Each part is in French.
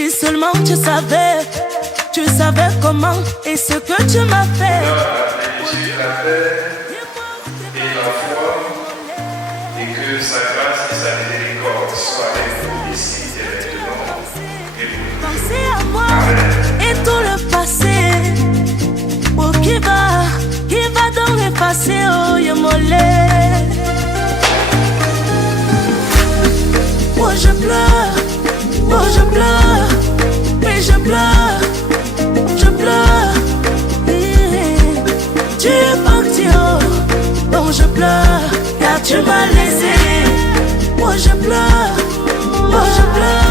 Si seulement tu savais comment et ce que tu m'as fait. Tu la paix et la foi, et que sa grâce et sa miséricorde soient avec vous ici et maintenant. Et pour Pensez à moi et tout le passé. Oh, qui va donc effacer, oh, yemolé. Oh, je pleure, mais je pleure. Tu es parti, oh, donc je pleure, car tu m'as laissé. Oh, je pleure, je pleure.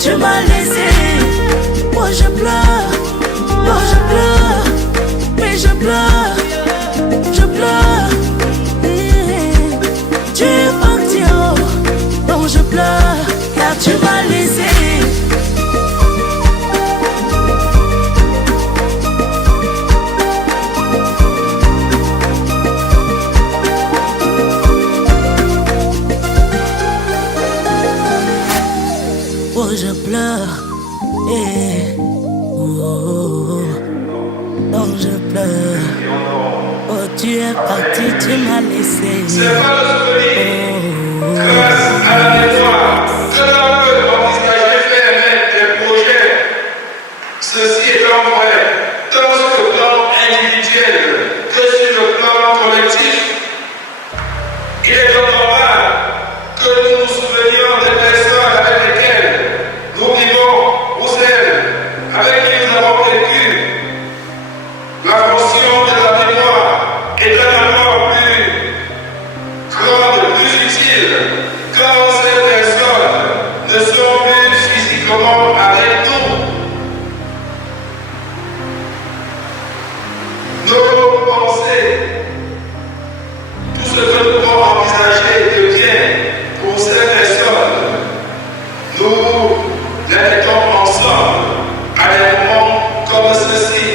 Tu m'as laissé, moi je pleure, mais je pleure. Tu es parti, oh, donc je pleure, car tu m'as laissé. Oh, je pleure, donc je pleure. Oh, tu es parti, tu m'as laissé. c'est pas le souvenir, grâce à la mémoire, que l'on peut envisager faire des projets. Ceci étant vrai, tant sur le plan individuel que sur le plan collectif. Il est donc normal que nous nous souvenions des personnes avec lesquelles nous vivons ou celles avec qui nous avons vécu. La fonction de la mémoire est tellement plus grande, plus utile, quand ces personnes ne sont plus physiquement avec nous. Nos pensées, tout ce que nous pouvons envisager devient pour ces personnes. Nous les mettons ensemble à des moments comme ceci.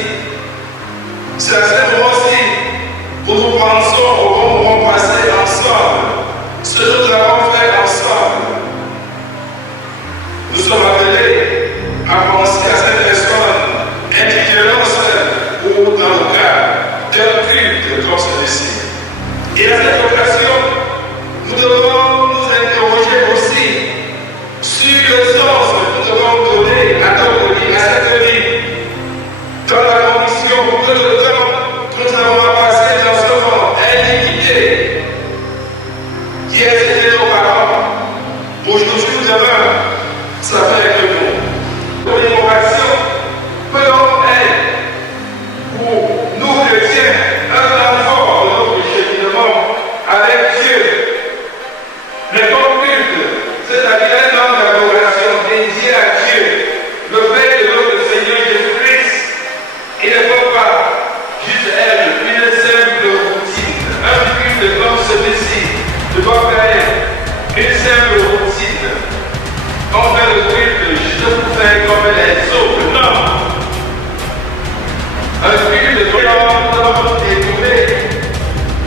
C'est à ce moment-ci où nous pensons au bon moment passé ensemble, ce que nous avons fait ensemble. Nous sommes appelés à penser à ces personnes individuellement seules ou dans le cadre d'un culte comme celui-ci. Et à cette occasion, nous devons nous interroger aussi sur le sens que nous devons donner à notre vie, à cette vie, dans la condition que le temps que nous avons passé dans ce monde est limité. Hier c'était nos parents, aujourd'hui ou demain, ça fait que nous. L'innovation peut être pour nous chrétiens un temps fort de notre cheminement avec Dieu. Mais comme culte, c'est-à-dire un temps d'adoration dédié à Dieu, le Père de notre Seigneur Jésus-Christ. Il ne faut pas juste être une simple routine. Un culte comme celui-ci ne doit pas être une simple routine. On fait le culte juste pour faire comme les autres. Non. Un culte doit détourner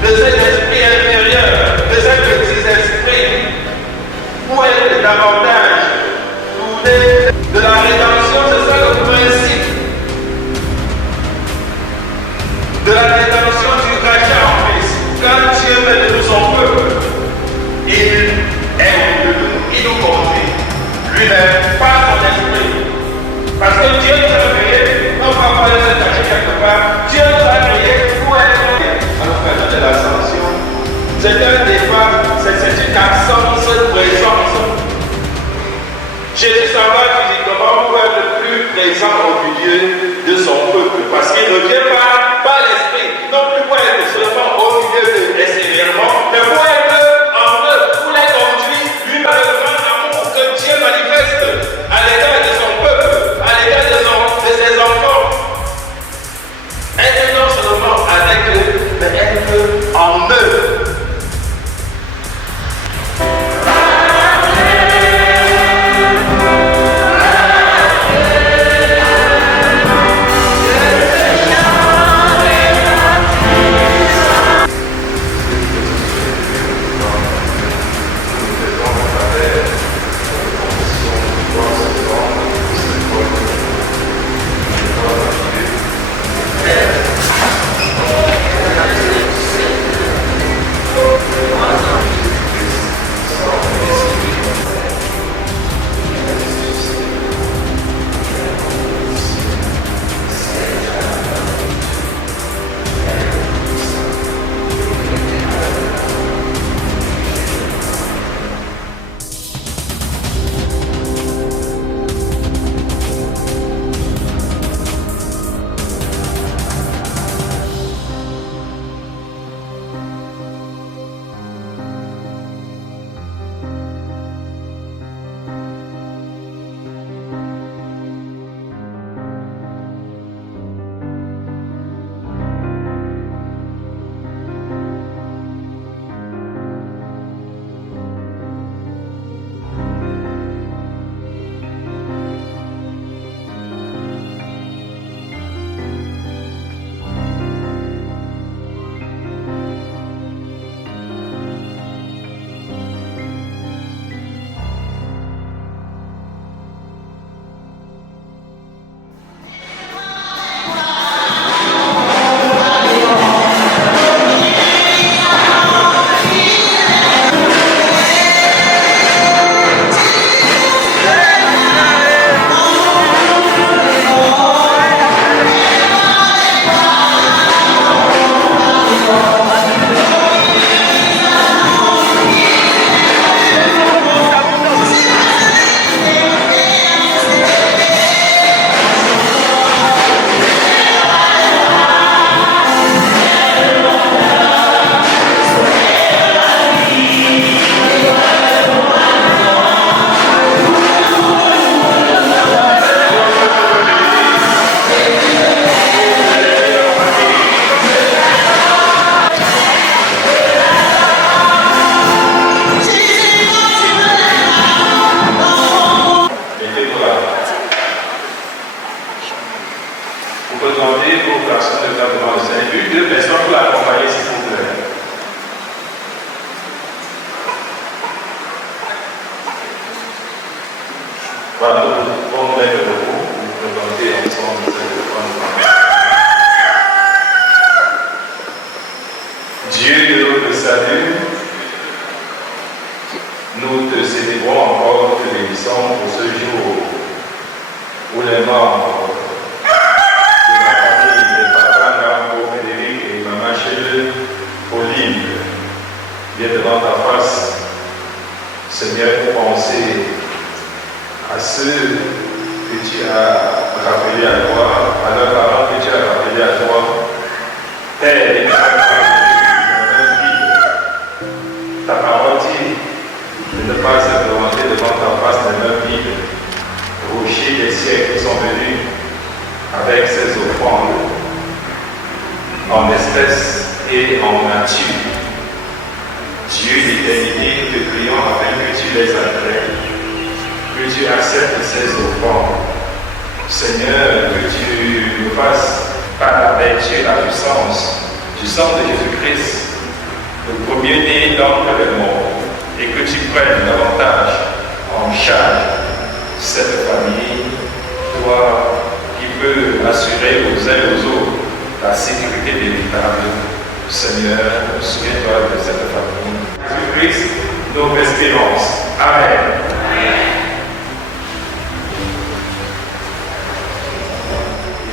de cet esprit intérieur, de cet petit esprit, pour être davantage tourné de la rédemption. C'est ça le principe de la rédemption du rachat en Christ. Quand Dieu fait de nous son peuple, il est C'est un débat, c'est une absence présence. Jésus s'en va physiquement pour être le plus présent au milieu de son peuple. Parce qu'il ne vient pas par l'esprit, non plus pour être seulement au milieu de sévèrement, mais pour être en eux, pour les conduire, lui par le grand amour que Dieu manifeste à l'égard de son peuple, à l'égard de ses enfants. Être non seulement avec eux, mais être en eux.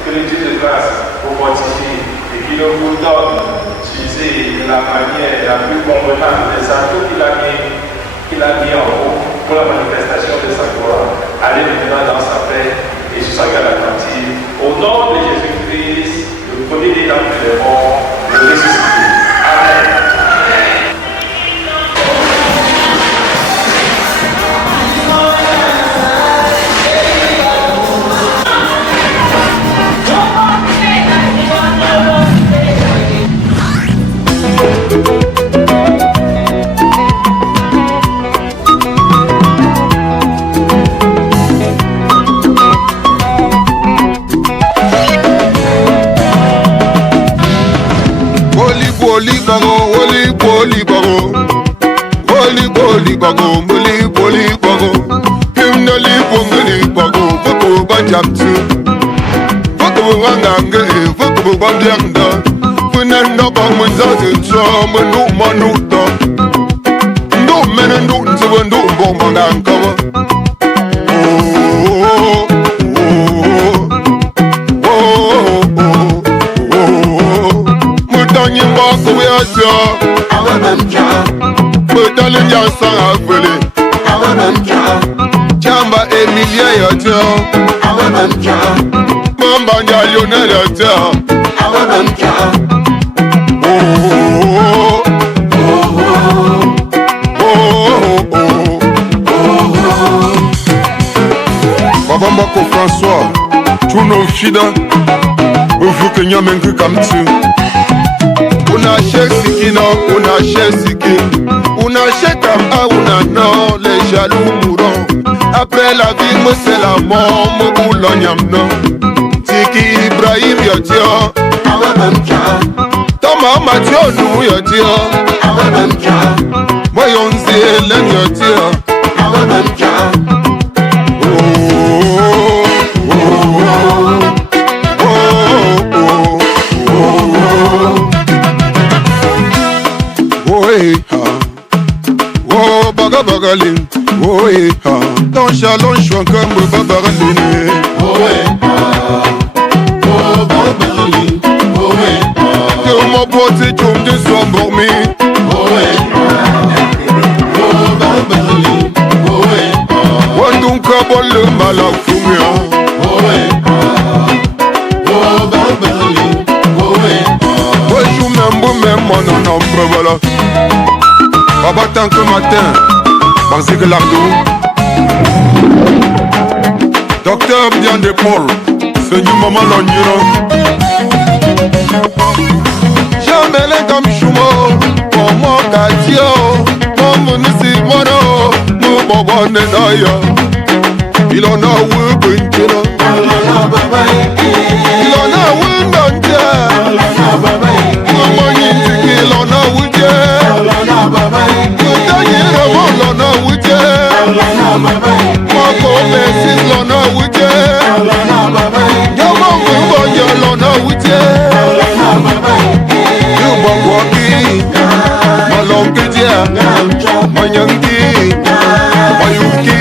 Que le Dieu de grâce vous fortifie et qu'il vous donne utiliser de la manière la plus convenable les atouts qu'il a mis en haut pour la manifestation de sa gloire. Allez maintenant dans sa paix et sur sa garantie. Au nom de Jésus-Christ, le premier des âmes des morts, le ressuscité. Amen. Boli bago, boli bago. Kim na li bongeli bago, foko banjamtu. Foko wangange, foko bandianda. Funenda bang munzati tso, manu manuta. Ndo mena ndo nsewa ndo mbonga nkawa. Mutanyi mbako wiyasya. Awa namja. Darling, you're so ugly. I want to Chamba Emilia, you're tell. I want to Mamba, you're not tell. I want to Baba Mbako François, tu nous chida. Vous que n'y a même que comme tu. Una shake no, una shake una shake una no, les jaloux mourront. Après la vie, moi c'est la mort, moi boulon yam no. Tiki Ibrahim yotio, Thomas Mathieu nous yotio, moi yonzi Hélène yotio. Oh bagaling, oh dans chalon chouan comme bagaling. Oh bagaling, que mon pote tu me sois dormi. Oh bagaling, wandung kabol le malak fumia. Oh bagaling, oh je même mon nom voilà. Baba tant que matin, parce que l'ardou. Docteur bien de Paul, c'est du moment l'oniro. Jamais les dames chumo, pour mon catio, pour mon nisi mono, mon bobo nenayo. Il en a où bunkino. Il en a où nantia. Maman yintiki, il en a où dia. Kutanyira lona wuje, Mako Messi lona wuje, Yama Mboya lona wuje, Yuma Waki, Malongedia, Manyangi, Mayuki,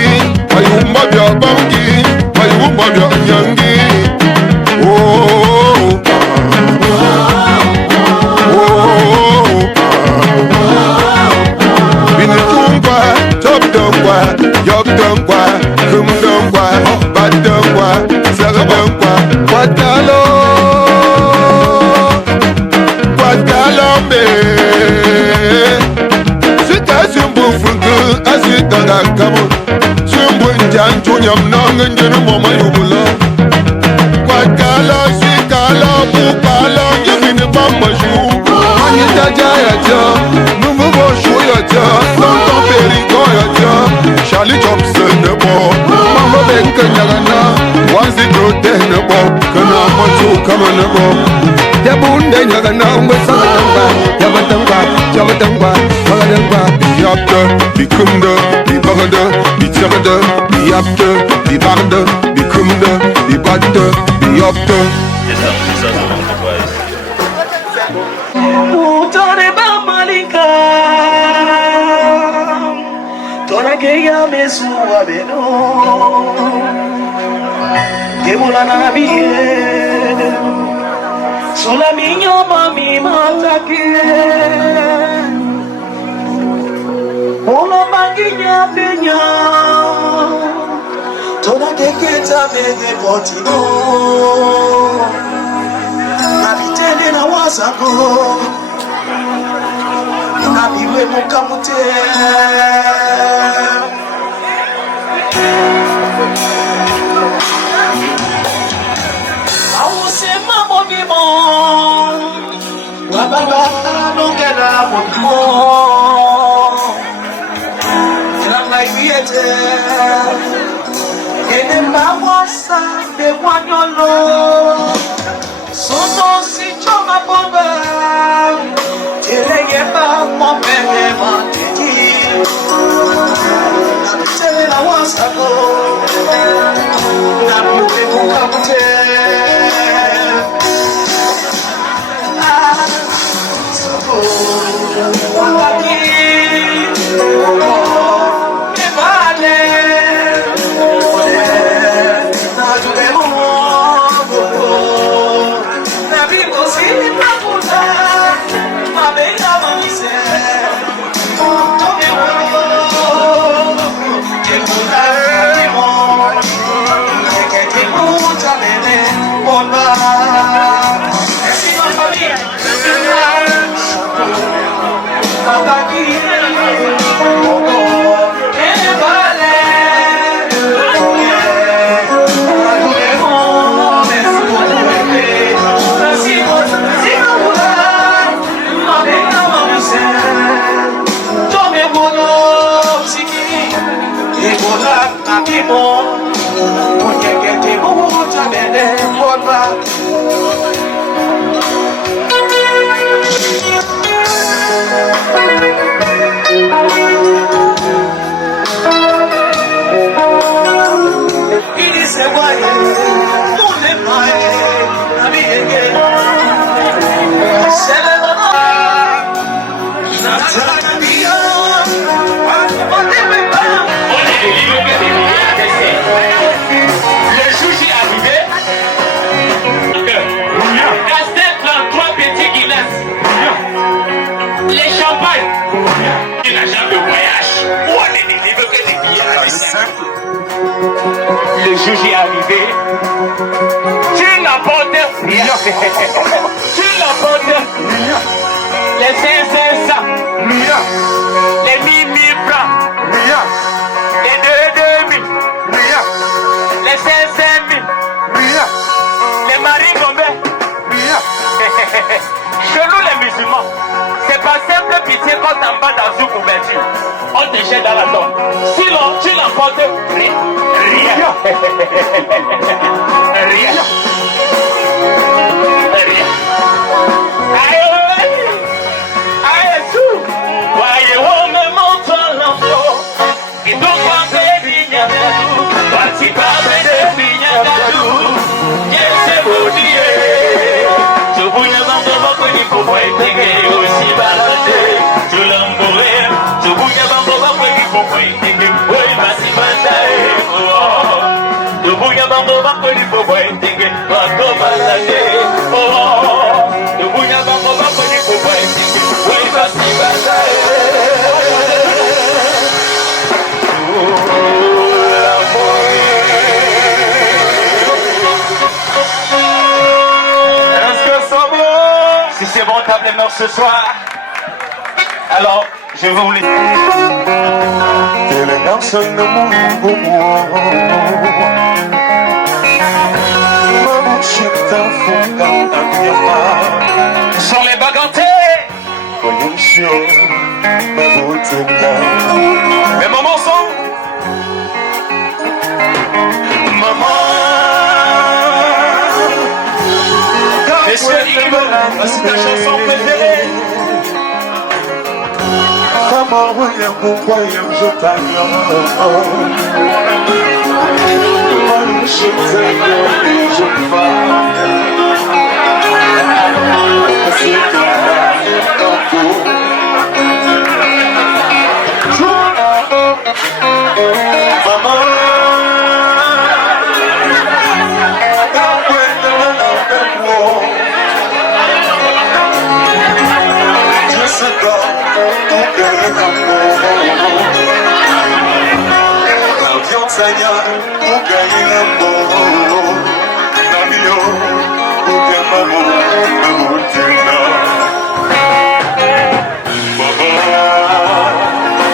Mayumabia Bangi, Mayumabia Nyangi. Yop dongwa, kum dongwa, bad dongwa, saga dongwa, Guadalo me. Sita simbu fungu, asitanga kamu. Simbu njanchu nyam nangan jenu mama yubula. Guadalo, sikalo, bukalo, yamini bamashu. Anita jaya ja, numbu boshu ya ja, tonton perigo ya ja. Charlie Thompson ne bo, Mama Benka Nagana, Wazi Grote ne bo, Kana Matu Kama ne bo. Yabunde Nagana, Mwasananga, Yabatanga, Jabatanga, Magadanga, Yapta, Bikumda, Bibagada, Bichagada, Yapta, Bibagada, Bikumda, Bibagada, Yapta. Tora que ya me suba beno, que mola na bien, Sola mignon mami m'attaquer. On a manguignat peignant. Ton a qu'est-ce des potino. Habité na wasako. Nabiwe mon kamute. Wababa nongela mo Nanga ibiete Ene mawasa de wanyolo Sono si choma bomba Tere yeba mo pele mantiki Nabitele na wasako Nabiwe mukamute Le juge est arrivé. Tu n'apportes rien. Tu n'apportes rien. Les 500, rien. Les 1000 francs, rien. Les 2000, rien. Les 500 000, rien. Les maris combien, rien. Chez nous les musulmans, c'est pas simple pitié quand t'en bats dans une couverture. On te jette dans la tombe. Sinon, tu n'apportes rien. Rien. Rien. Rien. Aïe, tout. Voyez, on me montre l'enfant. Et donc, on fait Bignadou. Voici pas de Bignadou. Qu'est-ce que vous dites? Je vous demande de votre niveau pour être aussi baladé. Je l'embourais. Je vous demande de votre niveau pour être oui, massi bandae. Je vous demande de votre niveau pour être votre baladé. Je vous demande de votre niveau pour être oui, massi bandae. Si c'est bon, table les mœurs ce soir. Alors, je vais vous les dire. Sont les bagantés. Mais maman sont. Maman. Messieurs, voici ta chanson préférée. Comment voyez pourquoi je t'aime. Je t'aime, je Sanya, Ukaina Mo, Namio, Ukemamo, Amutina. Baba,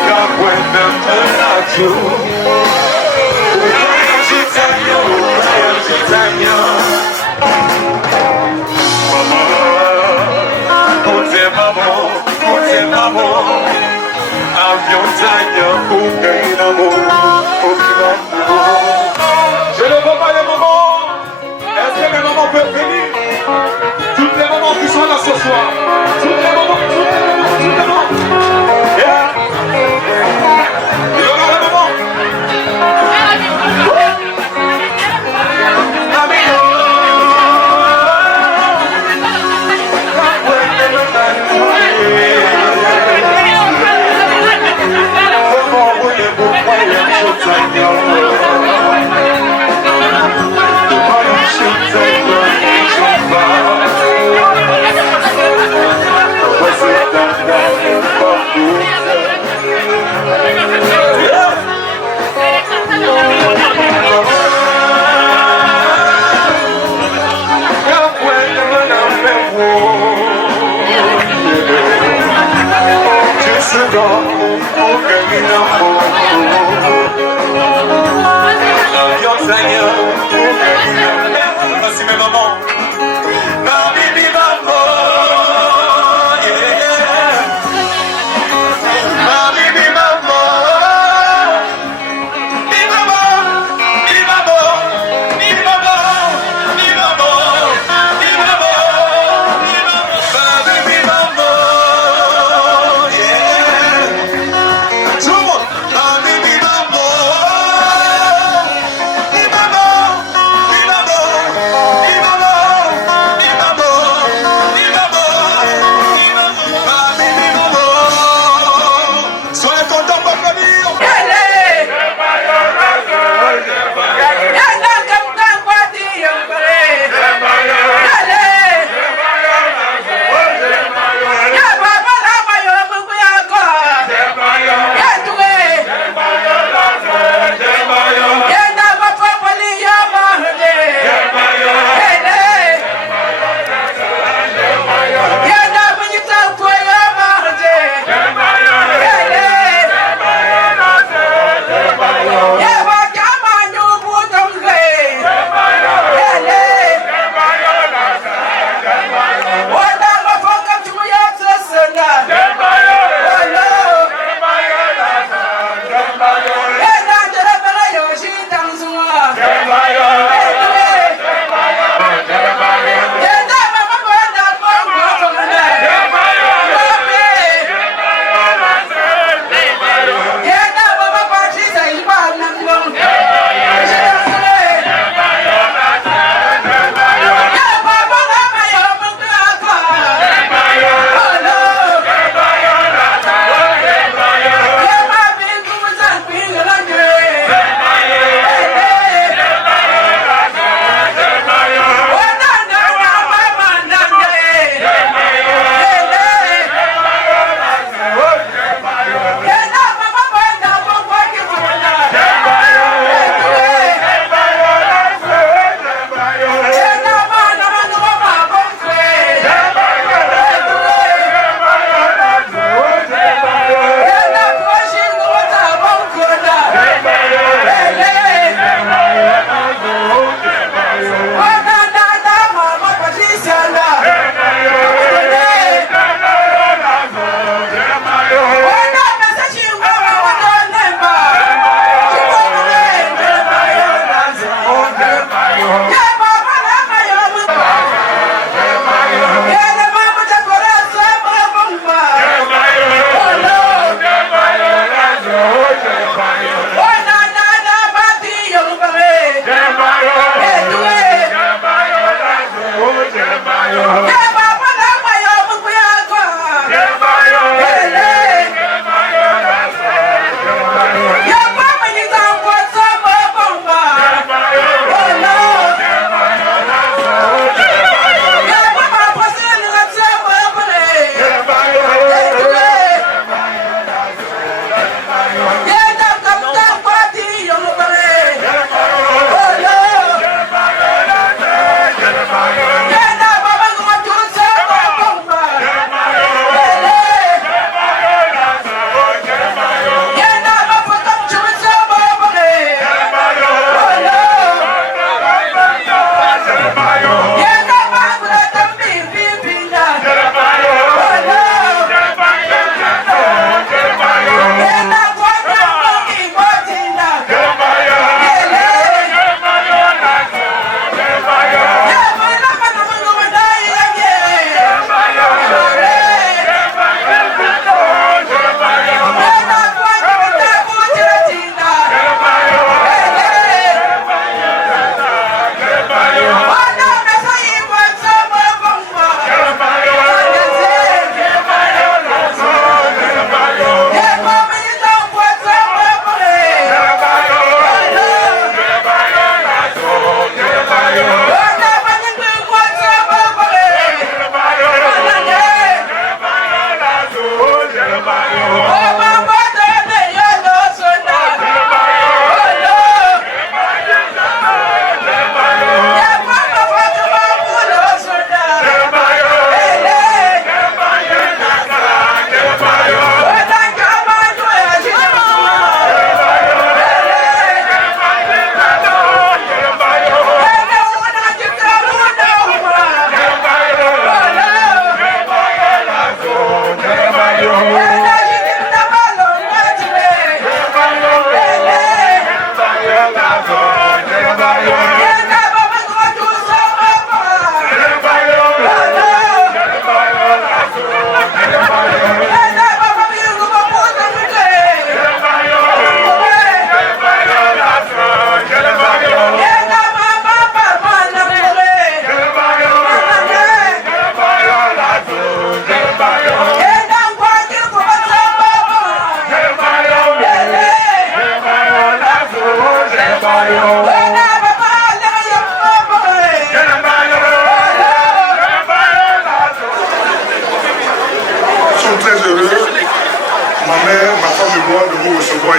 Kakwenda Manachu, Ukaina Chitanya, Mama, Utemamo, Avion Tanya, Ukaina Mo. Je ne vois pas les moments. Est-ce que les moments peuvent venir? Tous les moments qui sont là ce soir. Tous les moments. Yeah. Il y aura les moments.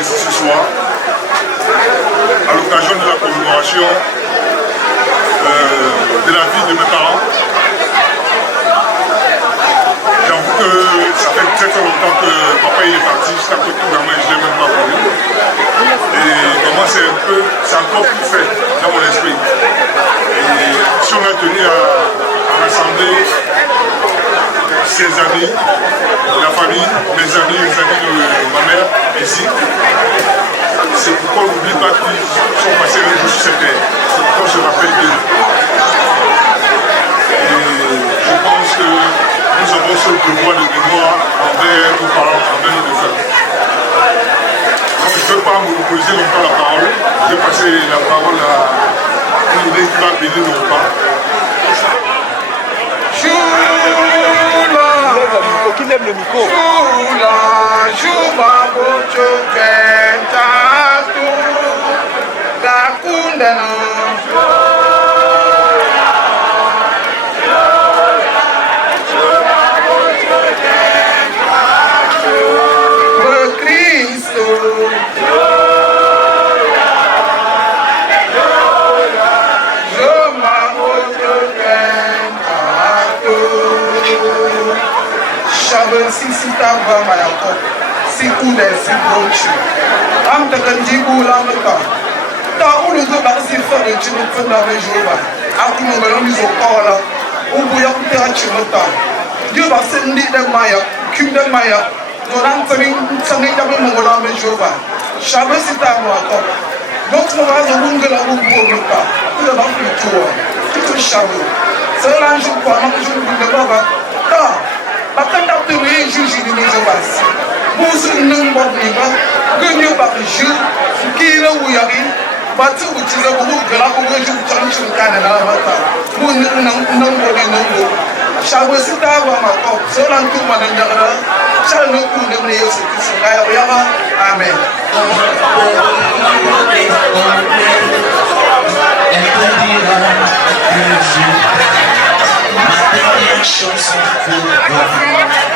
Ici ce soir, à l'occasion de la commémoration de la vie de mes parents. J'avoue que ça fait très longtemps que papa il est parti, juste à côté de maman, je ne l'ai même pas connu. Et maman c'est encore plus fait dans mon esprit. Et si on a tenu à rassembler ses amis, la famille, mes amis, les amis de ma mère ici, c'est pourquoi on n'oublie pas qu'ils sont passés un jour sur cette terre. C'est pourquoi on se rappelle d'eux. Et je pense que nous avons ce devoir de mémoire envers nos parents, envers nos défunts. Donc je ne peux pas monopoliser longtemps la parole. Je vais passer la parole à une idée qui va bénir nos parents. Qui lève le micro. Dieu va sender des mailles, cube de mailles, nous rentrons dans Mongola, mais je vois. Chabé, c'est à moi. Donc, on va se rendre la route pour le pas. Tout le monde fait tout. Tout le chabé. C'est là, je crois, je ne peux pas. Ah, quand tu as payé, je suis de mes ovations. Vous êtes un bon niveau, que nous pas de jeu, qui est là où il y a rien. Batu uchiza buhu gala buhu ju chanchu kana na mata mu nang bodi nang shabu sita wa ma ko so lan tu ma nang dara shal no ku ne ne yesu kristo ga ya ma amen Ma dernière chanson pour toi,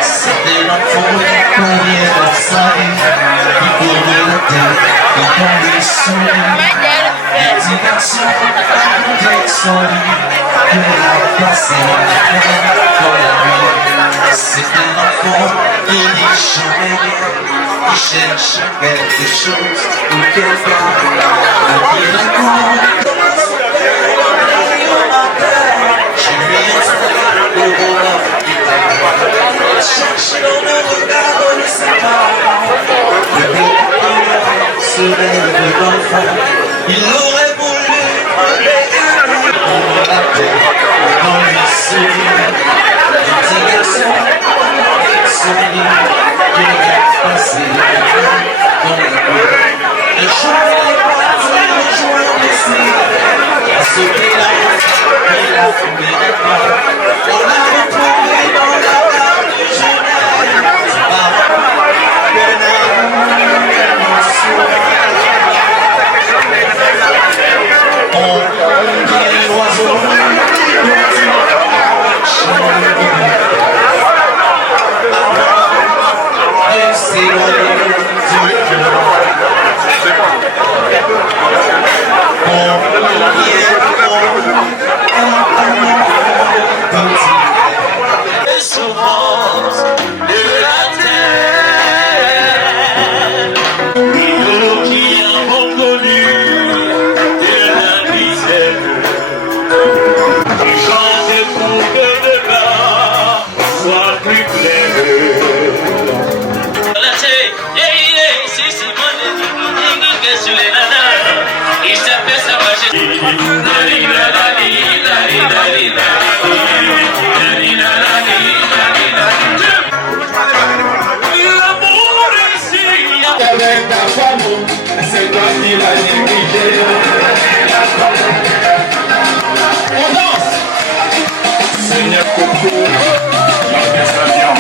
c'était l'enfant premier d'Assali, qui courait la tête dans les souris. Les petits garçons avec son lit, que la passé dans la nuit. C'était l'enfant qui n'y chantait rien, qui cherchait quelque chose ou quelqu'un à qui raconte. Cherche dans le regard de ses parents. Le bébé se lève dans le fond. Il aurait voulu la tête dans les souris. Les petits garçons sourire qui regardent passer dans la rue. Le jour est parti, le jour est laissé. À sauter la route et la fumée des plats. On l'a retrouvé dans la gare de Genève. On dit l'oiseau, et c'est loin du cœur. Avec ta femme, c'est toi qui l'as négligé. On danse. Seigneur Coco,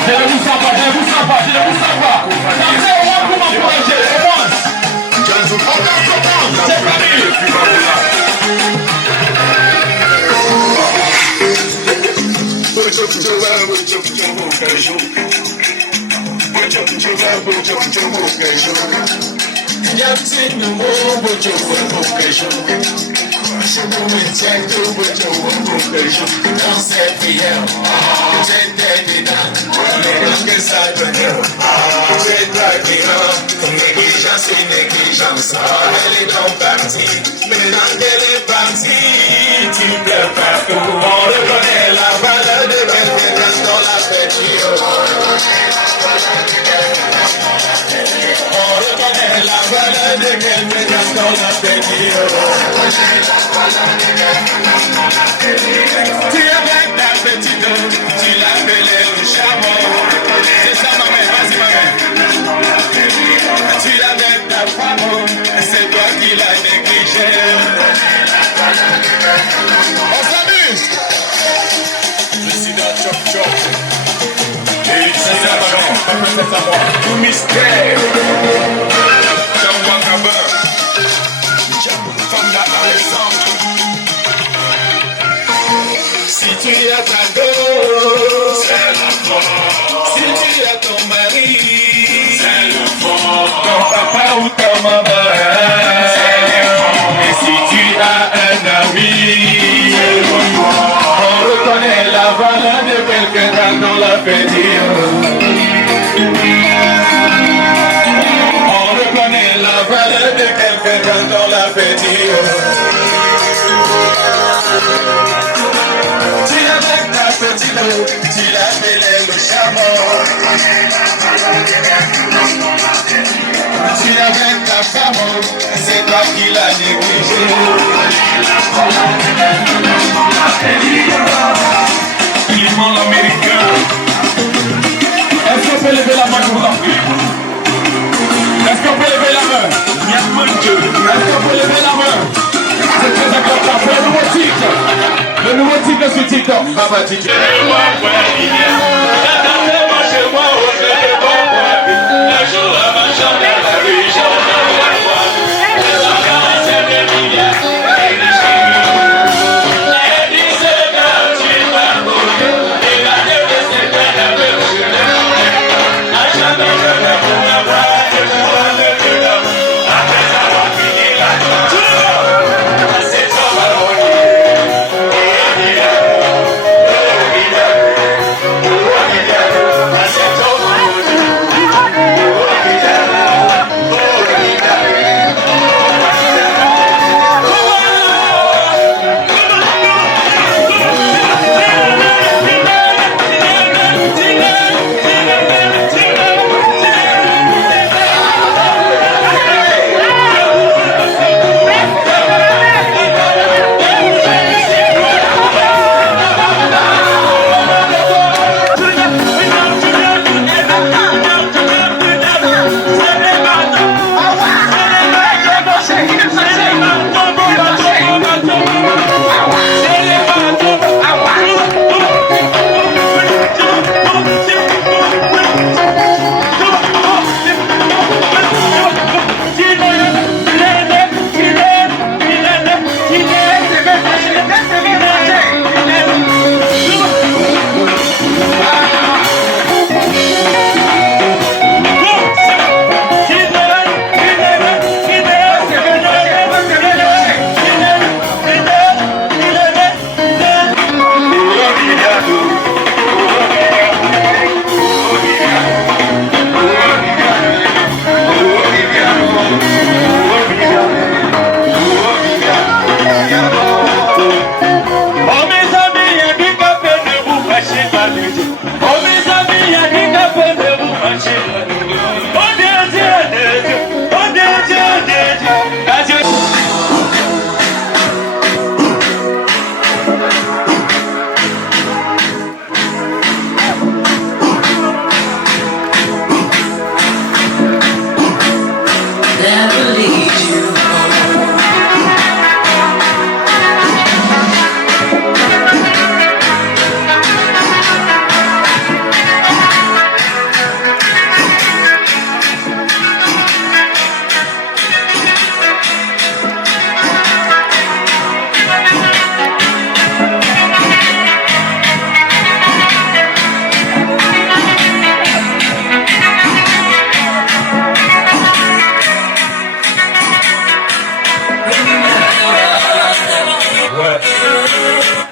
je ne vous sens pas, je ne vous sens pas, je ne vous sens pas. Dansez au moins pour m'encourager, commence. C'est Tu avec ta petite, tu l'appelais le chameau. C'est ça ma mère, vas-y ma mère. Tu l'avais ta femme, c'est toi qui l'as négligé. On s'amuse. Je suis dans Chop Chop. Et c'est ça ma mère, c'est à moi. Tout mystère. Dans Wakaba. Femme d'Alexandre. Si tu as ta go, c'est la mort. Si tu as ton mari, c'est le fort. Ton papa ou ta maman, c'est le fort. Et si tu as un ami, c'est le fort. On reconnaît la valeur de quelqu'un dans la pédie. On reconnaît la valeur de quelqu'un dans la pédie. Tu l'appelais le chameau. Tu avec ta femme, c'est toi qui l'as négligé. Clément l'américain. Est-ce qu'on peut lever la main pour l'enfant? Est-ce qu'on peut lever la main? Est-ce qu'on peut lever la main? C'est très important. C'est le nouveau titre. Le nouveau titre sur TikTok. Baba Titi. Oh,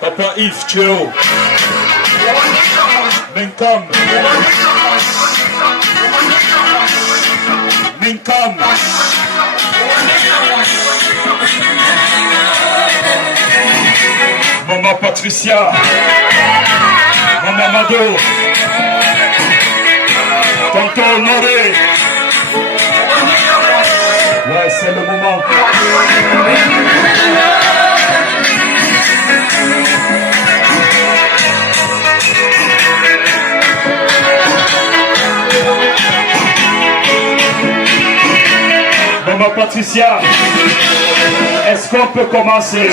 Papa Yves Théo. Mincom. Mincom. Maman Patricia. Maman Mado. Tonton Honoré. Ouais, c'est le moment. Maman Patricia, est-ce qu'on peut commencer?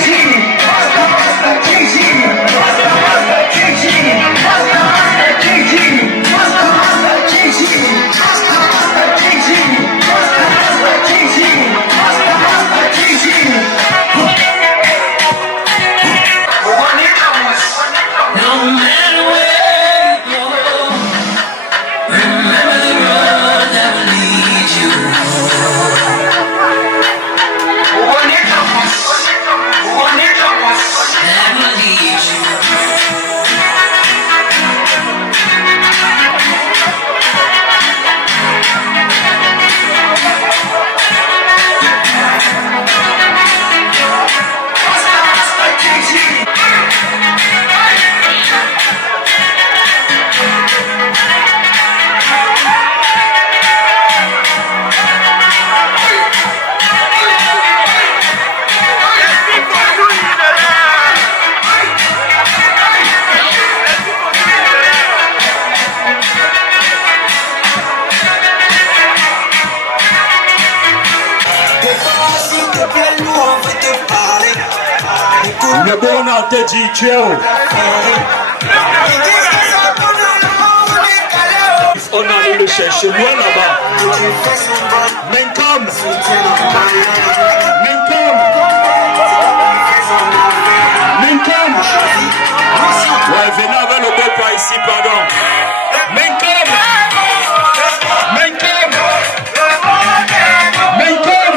Le bon a te dit Théo. On allait le chercher loin là-bas. Mincom. Mincom. Mincom. Ouais, venez avec le bon pas ici, pardon. Mincom. Mincom. Mincom.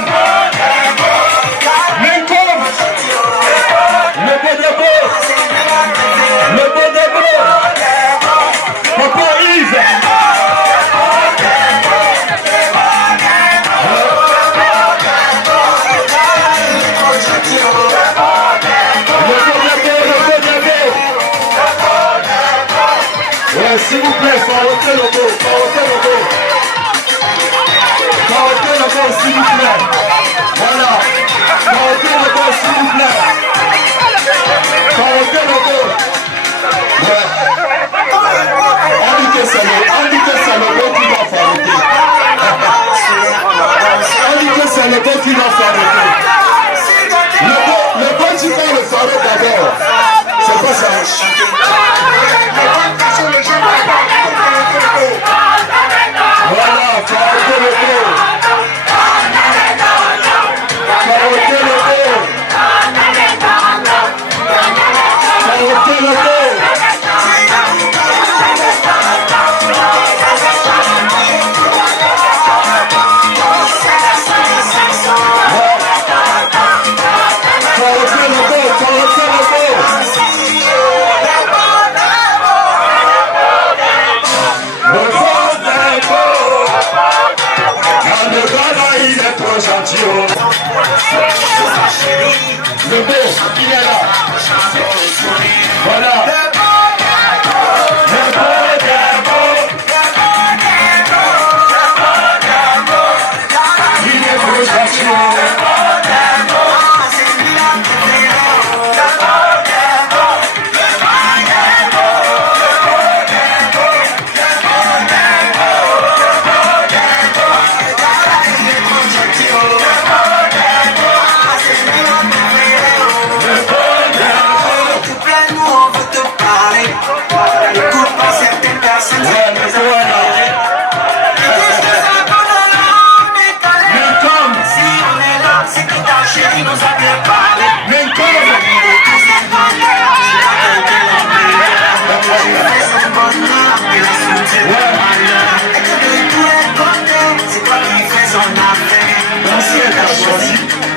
Mincom. Le bon de beau. Le bon de beau. Papa Yves. S'il vous plaît, farottez le go, farottez le go. Farottez le go, s'il vous plaît. Voilà. Farottez le go, s'il vous plaît. Farottez le go. Ouais. On dit que c'est le go qui va farotter. On dit que c'est le go qui va farotter. Le go qui va le farotter d'abord. C'est pas ça. Voilà, farottez le go. Farottez le go. Farottez le go. Le beau, il est là. Voilà. Il est trop gentil.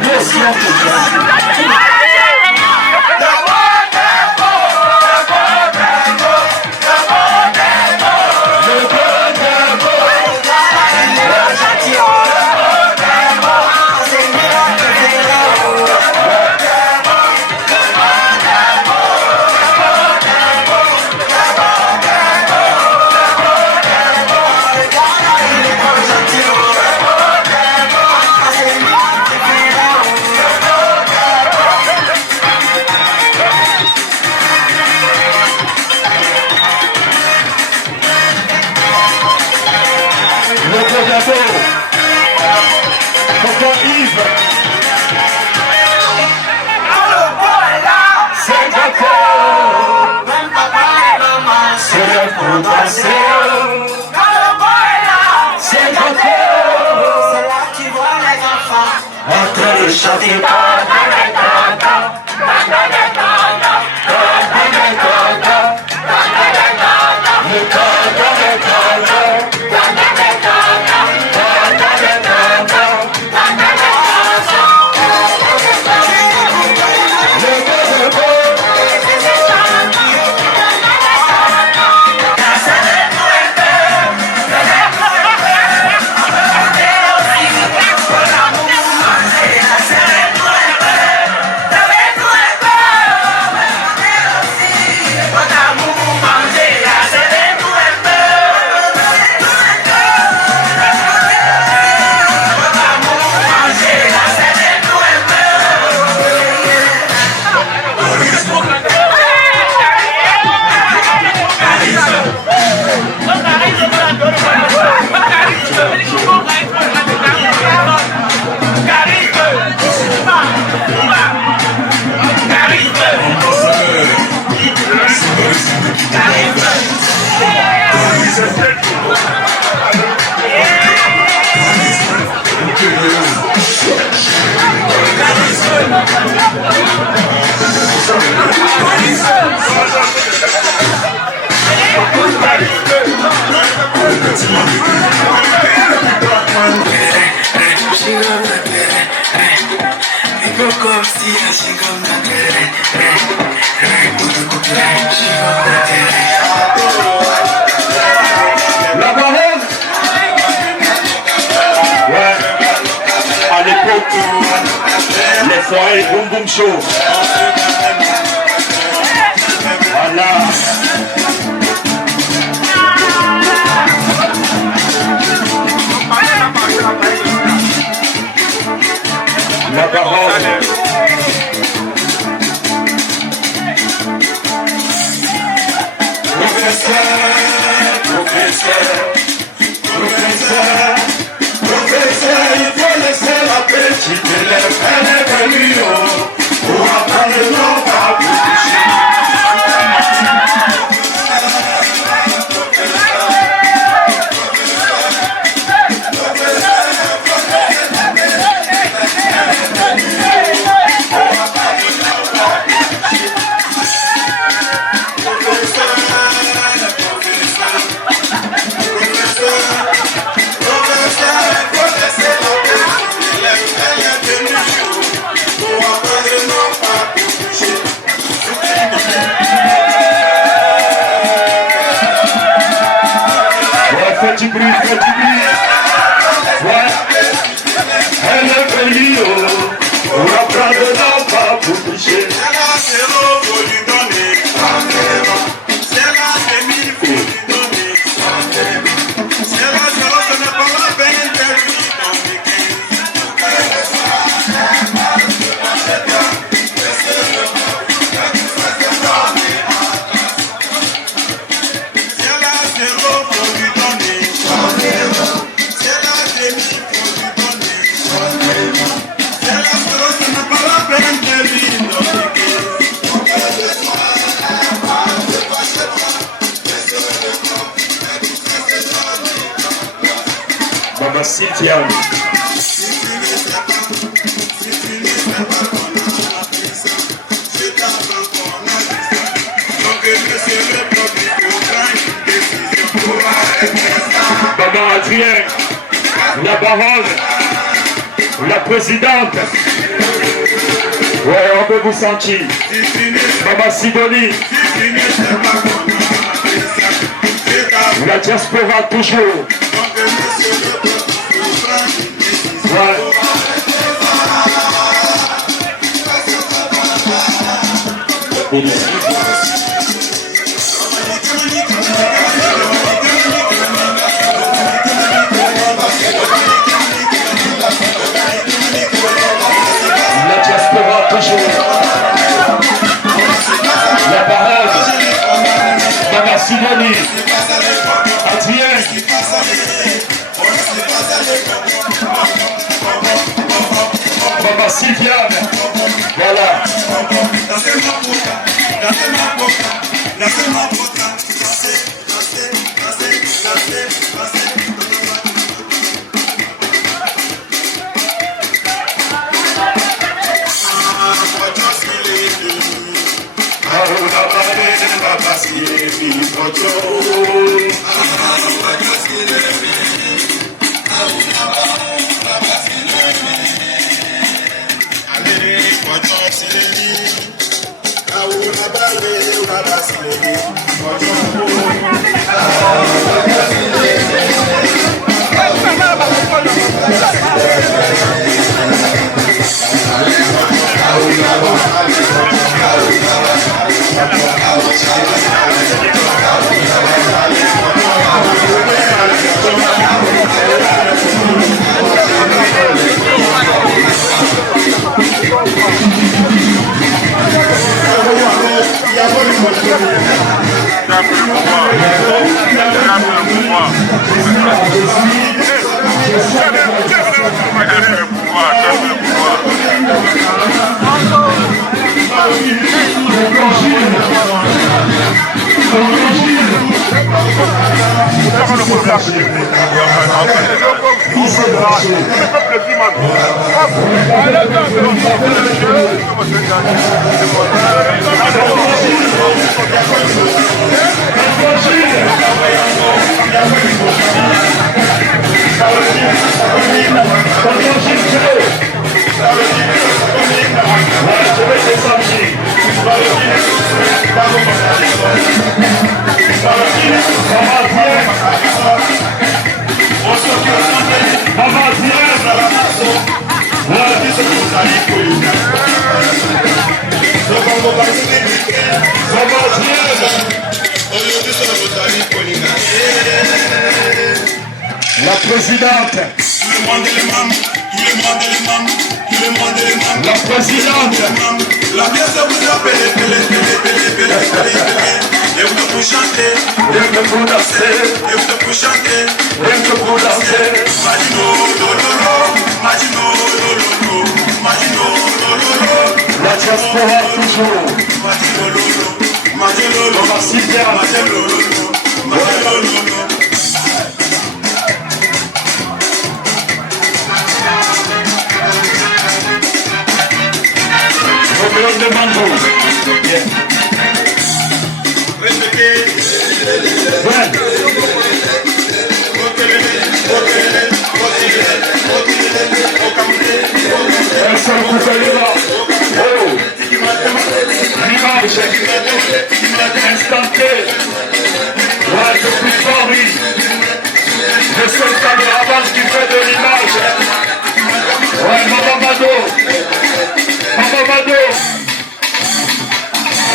Merci à tous. chanter La parole. Ouais. À l'époque, les soirées boom boom show. Voilà. La parole. Professeur, il faut laisser la petite élève, elle est venue pour apprendre non pas pour toucher. Faites du bruit, faites du bruit. Ouais. Elle est venue pour apprendre non pas pour toucher. Maman Cynthia. Maman Adrien, la baronne, la présidente. Ouais, on peut vous sentir. Maman Sidonie. La diaspora toujours. Ouais. La diaspora toujours. La parole. Maman Sidonie. Adrien. Maman Sylviane. Voilà. La présidente. La présidente. La pièce vous appelle, et vous pour chanter, Et pour danser. et vous pour chanter. Et pour danser. Magino, lolo, Magino, lolo, Magino, lolo, La diaspora toujours. Magino, lolo, Magino, lolo, On va s'y faire. Magino, lolo, Magino, lolo. Roméo de Mambo. Répétez. Ouais. Elles sont coupées là. Oh. L'image. Instantée. Ouais, depuis Paris. Le seul caméraman qui fait de l'image. Ouais, Maman Mado. Maman Mado.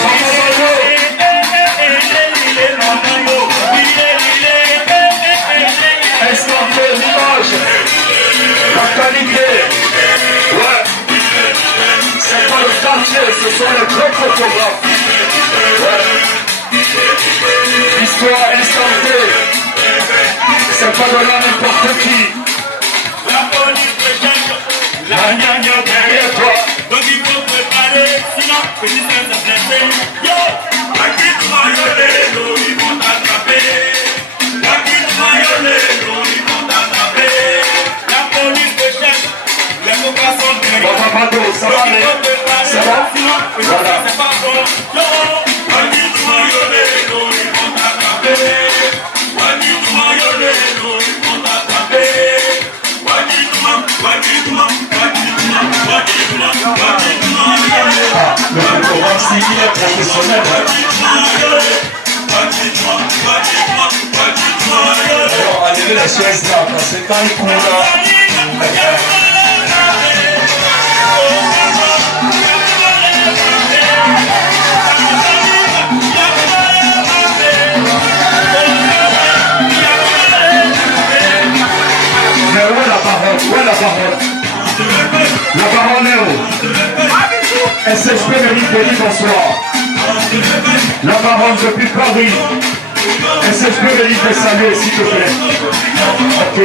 Maman Mado. Instanté, l'image. La qualité. Ouais. C'est pas le quartier, ce sont les gros photographes. Ouais. Histoire instantée. C'est pas de là n'importe qui. La police recherche. La gnagna derrière toi. Donc il faut préparer, sinon que tu sais se blesser. Yo, la quitte maillot, ils vont t'attraper. La quitte maillot, ils vont t'attraper. La police recherche. Les copas sont derrière. Maman Mado, ça va aller. Ça va? Sinon que tu sais Voilà. c'est pas bon. Yo, la quitte maillot, ils vont t'attraper. La quitte maillot, ils vont t'attraper. Le photographe, c'est qu'il est professionnel. Alors, allez la chaise là, parce que quand il court là. Mais où est la parole? Où est la parole? La parole est où? SSP Médicali, bonsoir. La parole depuis Paris. SSP Médicali, salut, s'il te plaît. Ok.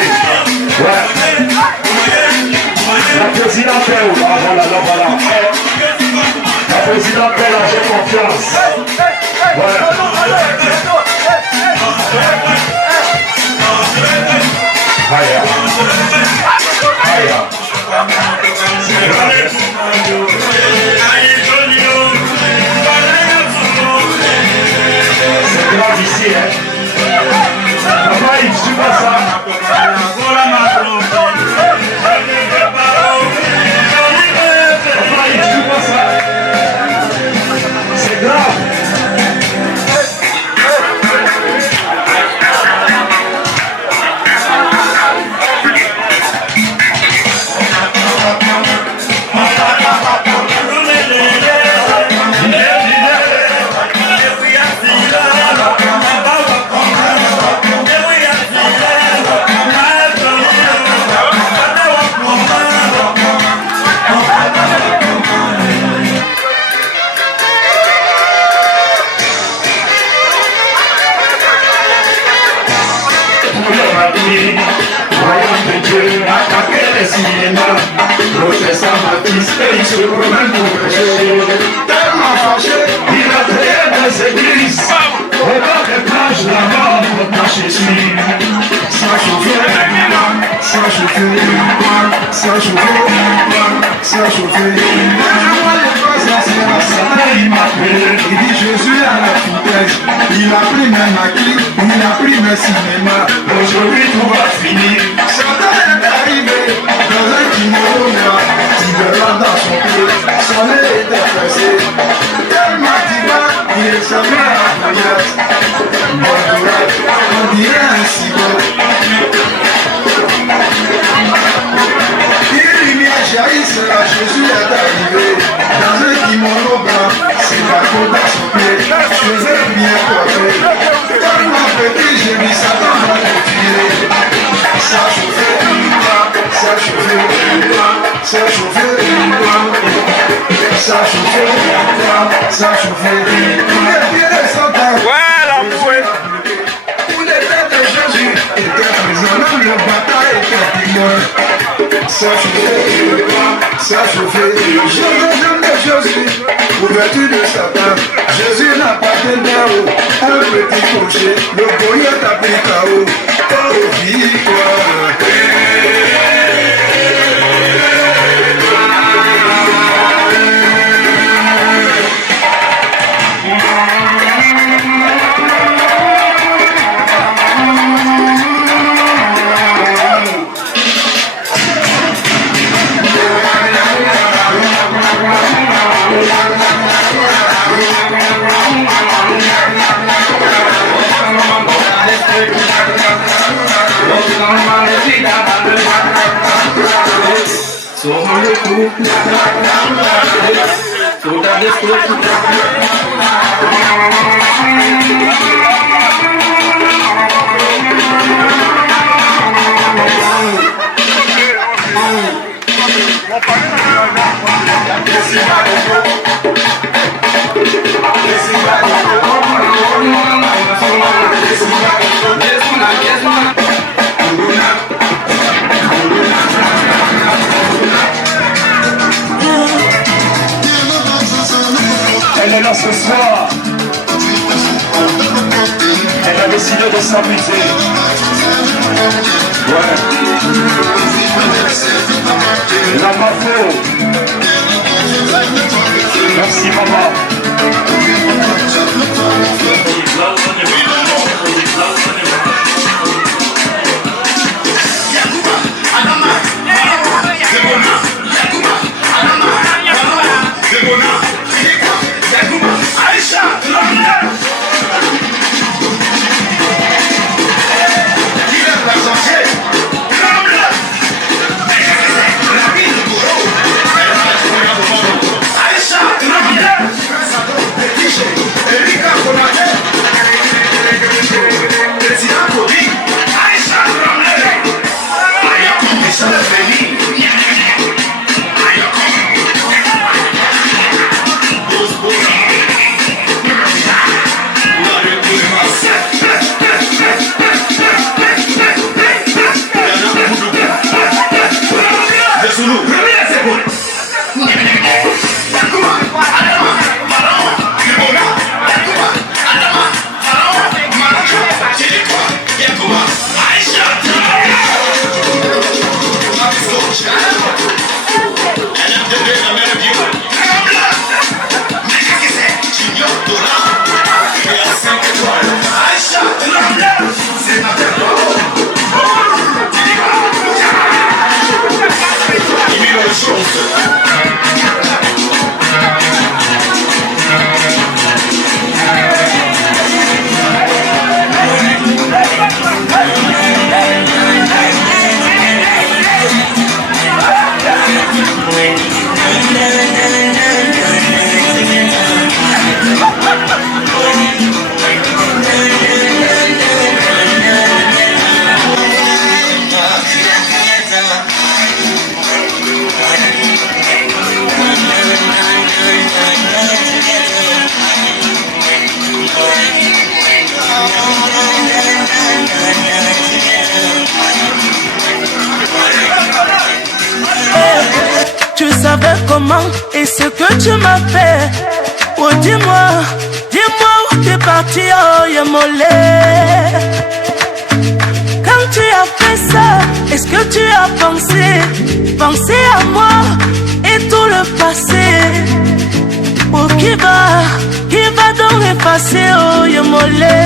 Ouais. La présidente est où? Ah, voilà, là, voilà. La présidente est là, j'ai confiance. Ouais. Aya. Aya. C'est grave ici, hein. se promène pour prêcher. Tellement fâché, il a créé des églises. Au bord des plages, là-bas, pour cacher Jésus. Sans chauffer, sans chauffer, sans chauffer, sans chauffer. Il m'appelle, il dit Jésus à la foutaise. Il a pris mes maquis, il a pris mes cinémas. Aujourd'hui tout va finir. Satan est arrivé dans un kimono noir, Tiberan dans son pied, son nez était pressé. Tellement divin, il est semé à Goliath. Bon courage, on dirait un cigare. Une lumière jaillissera, Jésus est arrivé. Dans un kimono blanc, c'est la côte à son pied. Faisait bien porté. Tellement petit, j'ai dit Satan va te tuer. Ça chauffait, ça chauffait, ça chauffait, ça chauffait, ça chauffait. Tous les pieds de Satan. Ouais, la bouée. Tous les têtes de Jésus étaient présents. Même le bataille était témoin. Ça chauffait, ça chauffait. Jésus de Jésus, ouverture de Satan. Jésus n'a pas de là-haut. Un petit cocher, le Goliath a pris KO. Oh, victoire. Elle est là ce soir. Elle a décidé de s'amuser. Ouais. La Mafo. Merci maman. La comment et ce que tu m'as fait. Oh dis-moi où t'es parti, oh Yamolé. Quand tu as fait ça, est-ce que tu as pensé à moi et tout le passé? Oh qui va donc effacer, oh Yamolé.